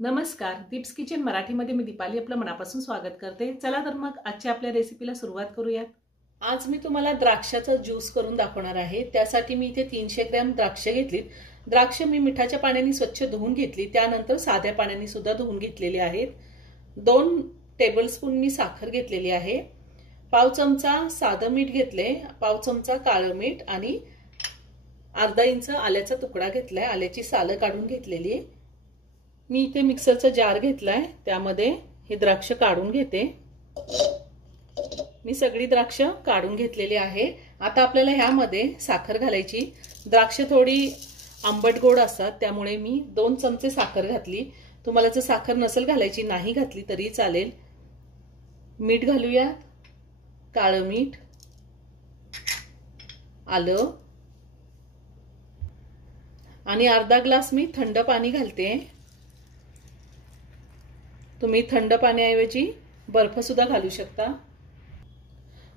नमस्कार, दीप्स किचन मराठीमध्ये मी दीपाली आपलं मनापासून स्वागत करते। चला तर मग आजच्या आपल्या रेसिपीला सुरुवात करूयात। आज मी तुम्हाला द्राक्षाचा ज्यूस करून दाखवणार आहे। त्यासाठी मी इथे 300 ग्रॅम द्राक्ष घेतलीत। द्राक्ष मी मिठाच्या पाण्याने स्वच्छ धुवून घेतली, त्यानंतर साध्या पाण्याने सुद्धा धुवून घेतलेली आहेत। 2 टेबलस्पून मी साखर घेतलेली आहे। पाव चमचा साधं मीठ घेतले, पाव चमचा काळं मीठ आणि अर्धा इंच आल्याचा तुकडा घेतलाय। आल्याची सालं काढून घेतलेली आहे। मी इथे मिक्सरचा जार घेतलाय, त्यामध्ये हे द्राक्ष काढून घेते। मी सगळी द्राक्ष काढून घेतलेली आहे। आता आपल्याला ह्यामध्ये साखर घालायची। द्राक्ष थोडी आंबट गोड असतात, त्यामुळे मी 2 चमचे साखर घातली। तुम्हाला जर साखर नसेल घालायची, नाही घातली तरी चालेल। मीठ घालूया, काळं मीठ, आलं आणि अर्धा ग्लास मी थंड पाणी घालते। तुम्ही थंड पाण्याऐवजी बर्फ सुद्धा घालू शकता।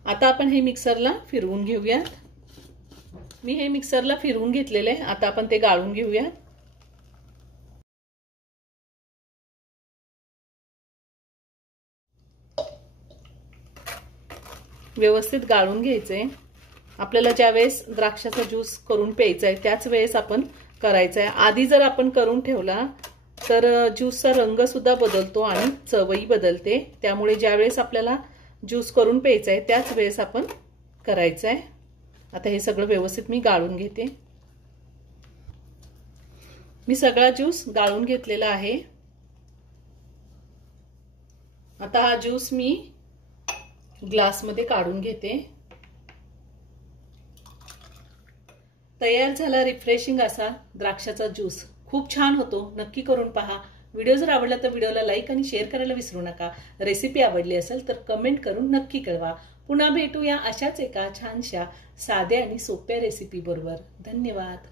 आता आपण हे मिक्सरला फिरवून घेऊया। मी हे मिक्सरला फिरवून घेतलेले आहे। आता आपण ते गाळून घेऊया। व्यवस्थित गाळून घ्यायचे। आपल्याला ज्यावेळेस द्राक्षाचा ज्यूस करून प्यायचा आहे त्याच वेळेस आपण करायचा आहे। आधी जर आपण करून ठेवला तर ज्यूसचा रंग सुद्धा बदलतो आणि चवही बदलते। त्यामुळे ज्यावेळेस आपल्याला ज्यूस करून प्यायचा आहे त्याच वेळेस आपण करायचं आहे। आता हे सगळं व्यवस्थित मी गाळून घेते। मी सगळा ज्यूस गाळून घेतलेला आहे। आता हा ज्यूस मी ग्लासमध्ये काढून घेते। तयार झाला रिफ्रेशिंग असा द्राक्षाचा ज्यूस। खूप छान होतो, नक्की करून पहा। व्हिडिओ जर आवडला तर व्हिडिओला लाईक आणि शेअर करायला विसरू नका। रेसिपी आवडली असेल तर कमेंट करून नक्की कळवा। पुन्हा भेटूया अशाच एका छानशा साध्या आणि सोप्या रेसिपी बरोबर। धन्यवाद।